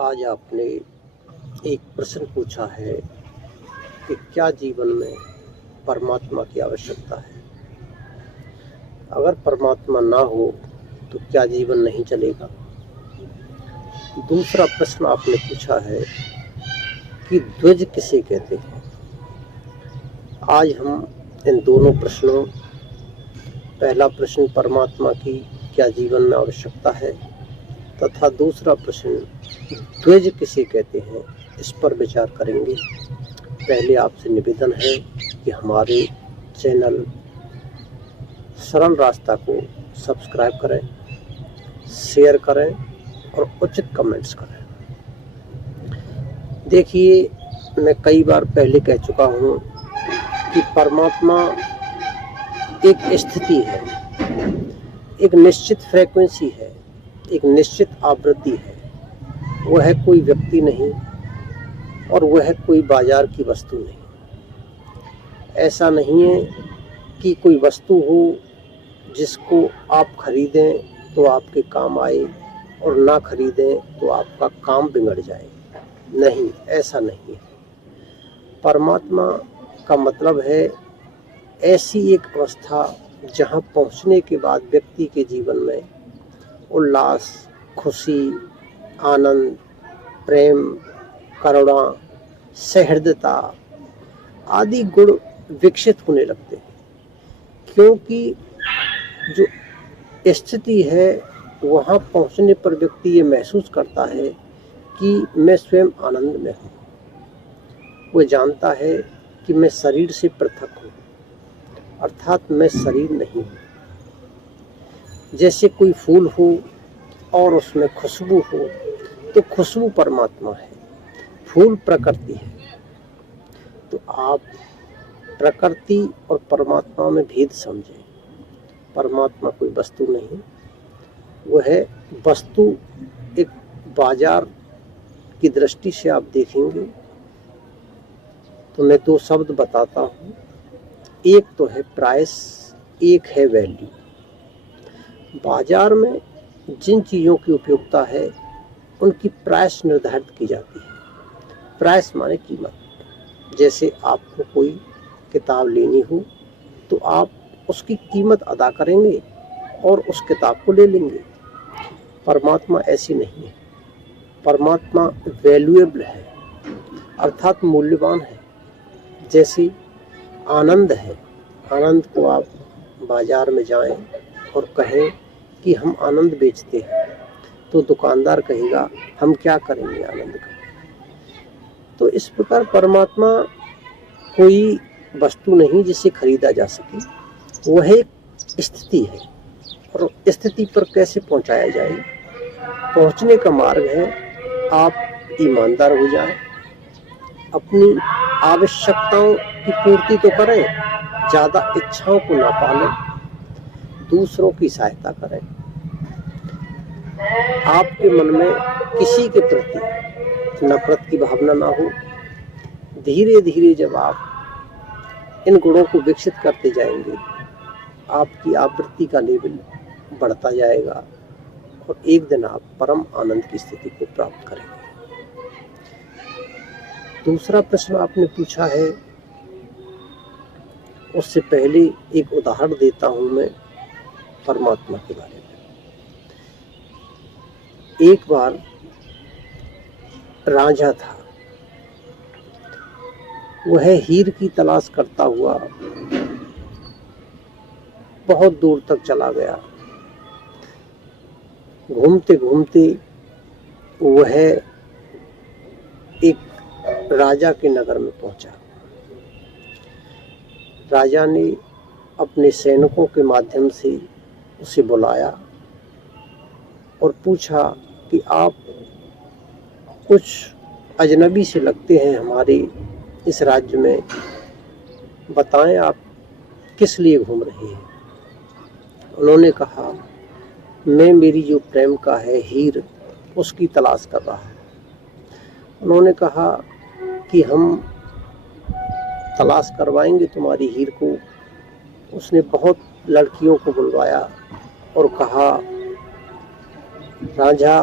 आज आपने एक प्रश्न पूछा है कि क्या जीवन में परमात्मा की आवश्यकता है। अगर परमात्मा ना हो तो क्या जीवन नहीं चलेगा। दूसरा प्रश्न आपने पूछा है कि द्विज किसे कहते हैं। आज हम इन दोनों प्रश्नों, पहला प्रश्न परमात्मा की क्या जीवन में आवश्यकता है तथा दूसरा प्रश्न द्विज किसे कहते हैं, इस पर विचार करेंगे। पहले आपसे निवेदन है कि हमारे चैनल सरल रास्ता को सब्सक्राइब करें, शेयर करें और उचित कमेंट्स करें। देखिए, मैं कई बार पहले कह चुका हूँ कि परमात्मा एक स्थिति है, एक निश्चित फ्रीक्वेंसी है, एक निश्चित आवृत्ति है। वह कोई व्यक्ति नहीं और वह कोई बाजार की वस्तु नहीं। ऐसा नहीं है कि कोई वस्तु हो जिसको आप खरीदें तो आपके काम आए और ना खरीदें तो आपका काम बिगड़ जाए। नहीं, ऐसा नहीं है। परमात्मा का मतलब है ऐसी एक अवस्था जहाँ पहुँचने के बाद व्यक्ति के जीवन में उल्लास, खुशी, आनंद, प्रेम, करुणा, सहृदयता आदि गुण विकसित होने लगते हैं। क्योंकि जो स्थिति है वहाँ पहुँचने पर व्यक्ति ये महसूस करता है कि मैं स्वयं आनंद में हूँ। वो जानता है कि मैं शरीर से पृथक हूँ, अर्थात मैं शरीर नहीं हूँ। जैसे कोई फूल हो और उसमें खुशबू हो तो खुशबू परमात्मा है, फूल प्रकृति है। तो आप प्रकृति और परमात्मा में भेद समझें। परमात्मा कोई वस्तु नहीं, वह है वस्तु। एक बाजार की दृष्टि से आप देखेंगे तो मैं दो शब्द बताता हूँ। एक तो है प्राइस, एक है वैल्यू। बाजार में जिन चीज़ों की उपयोगिता है उनकी प्राइस निर्धारित की जाती है। प्राइस माने कीमत। जैसे आपको कोई किताब लेनी हो तो आप उसकी कीमत अदा करेंगे और उस किताब को ले लेंगे। परमात्मा ऐसी नहीं है। परमात्मा वैल्यूएबल है, अर्थात मूल्यवान है। जैसे आनंद है, आनंद को आप बाजार में जाएं और कहें कि हम आनंद बेचते हैं तो दुकानदार कहेगा हम क्या करेंगे आनंद का। तो इस प्रकार परमात्मा कोई वस्तु नहीं जिसे खरीदा जा सके, वह एक स्थिति है। और स्थिति पर कैसे पहुंचाया जाए, पहुंचने का मार्ग है आप ईमानदार हो जाएं, अपनी आवश्यकताओं की पूर्ति तो करें, ज़्यादा इच्छाओं को ना पालें, दूसरों की सहायता करें। आपके मन में किसी के प्रति नफरत की भावना ना हो। धीरे धीरे जब आप इन गुणों को विकसित करते जाएंगे, आपकी आवृत्ति का लेवल बढ़ता जाएगा और एक दिन आप परम आनंद की स्थिति को प्राप्त करेंगे। दूसरा प्रश्न आपने पूछा है, उससे पहले एक उदाहरण देता हूं मैं परमात्मा के बारे में। एक बार राजा था, वह हीर की तलाश करता हुआ बहुत दूर तक चला गया। घूमते घूमते वह एक राजा के नगर में पहुंचा। राजा ने अपने सैनिकों के माध्यम से उसे बुलाया और पूछा कि आप कुछ अजनबी से लगते हैं हमारे इस राज्य में, बताएं आप किस लिए घूम रहे हैं। उन्होंने कहा मैं मेरी जो प्रेम का है हीर, उसकी तलाश कर रहा हूँ। उन्होंने कहा कि हम तलाश करवाएंगे तुम्हारी हीर को। उसने बहुत लड़कियों को बुलवाया और कहा राजा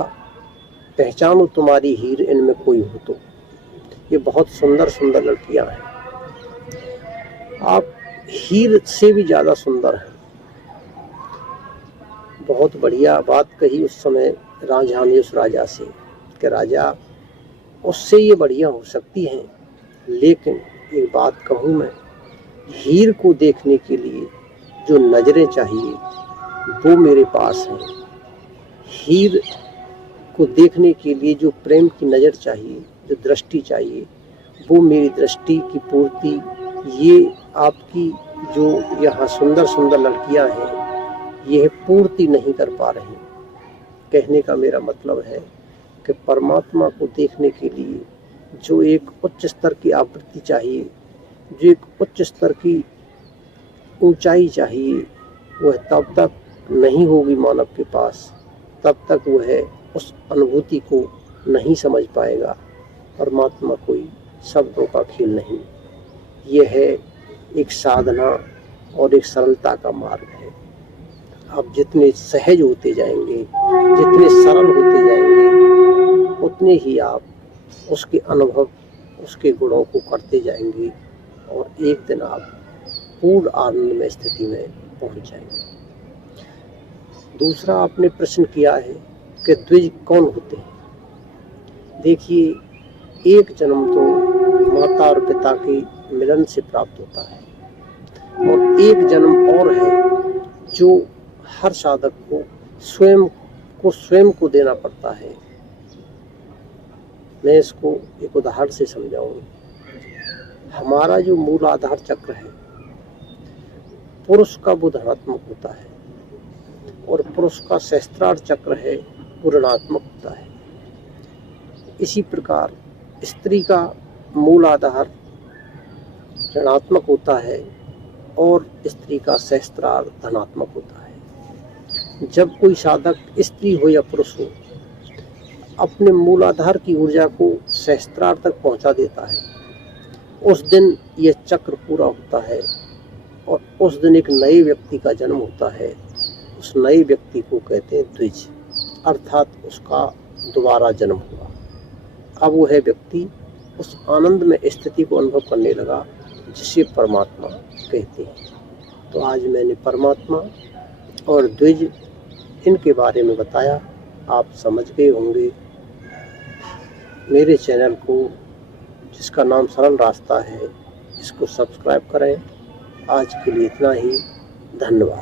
पहचानो तुम्हारी हीर इनमें कोई हो तो। ये बहुत सुंदर सुंदर लड़कियां हैं, आप हीर से भी ज़्यादा सुंदर हैं। बहुत बढ़िया बात कही उस समय राजा ने उस राजा से कि राजा, उससे ये बढ़िया हो सकती हैं, लेकिन एक बात कहूँ मैं, हीर को देखने के लिए जो नज़रें चाहिए वो मेरे पास हैं। हीर को देखने के लिए जो प्रेम की नज़र चाहिए, जो दृष्टि चाहिए, वो मेरी दृष्टि की पूर्ति ये आपकी जो यहाँ सुंदर सुंदर लड़कियाँ हैं यह पूर्ति नहीं कर पा रही। कहने का मेरा मतलब है कि परमात्मा को देखने के लिए जो एक उच्च स्तर की आवृत्ति चाहिए, जो एक उच्च स्तर की ऊंचाई चाहिए, वह तब तक नहीं होगी मानव के पास, तब तक वह उस अनुभूति को नहीं समझ पाएगा। परमात्मा कोई शब्दों का खेल नहीं, यह है एक साधना और एक सरलता का मार्ग है। आप जितने सहज होते जाएंगे, जितने सरल होते जाएंगे, उतने ही आप उसके अनुभव, उसके गुणों को करते जाएंगे और एक दिन आप पूर्ण आनंद में स्थिति में पहुंच जाएंगे। दूसरा आपने प्रश्न किया है कि द्विज कौन होते हैं। देखिए, एक जन्म तो माता और पिता के मिलन से प्राप्त होता है और एक जन्म और है जो हर साधक को स्वयं को देना पड़ता है। मैं इसको एक उदाहरण से समझाऊं। हमारा जो मूल आधार चक्र है, पुरुष का वो धनात्मक होता है और पुरुष का सहस्त्रार चक्र है वो ऋणात्मक होता है। इसी प्रकार स्त्री का मूल आधार ऋणात्मक होता है और स्त्री का सहस्त्रार धनात्मक होता है। जब कोई साधक स्त्री हो या पुरुष हो अपने मूल आधार की ऊर्जा को सहस्त्रार तक पहुंचा देता है, उस दिन यह चक्र पूरा होता है और उस दिन एक नए व्यक्ति का जन्म होता है। उस नए व्यक्ति को कहते हैं द्विज, अर्थात उसका दोबारा जन्म हुआ। अब वह व्यक्ति उस आनंद में स्थिति को अनुभव करने लगा जिसे परमात्मा कहते हैं। तो आज मैंने परमात्मा और द्विज इनके बारे में बताया, आप समझ गए होंगे। मेरे चैनल को, जिसका नाम सरल रास्ता है, इसको सब्सक्राइब करें। आज के लिए इतना ही, धन्यवाद।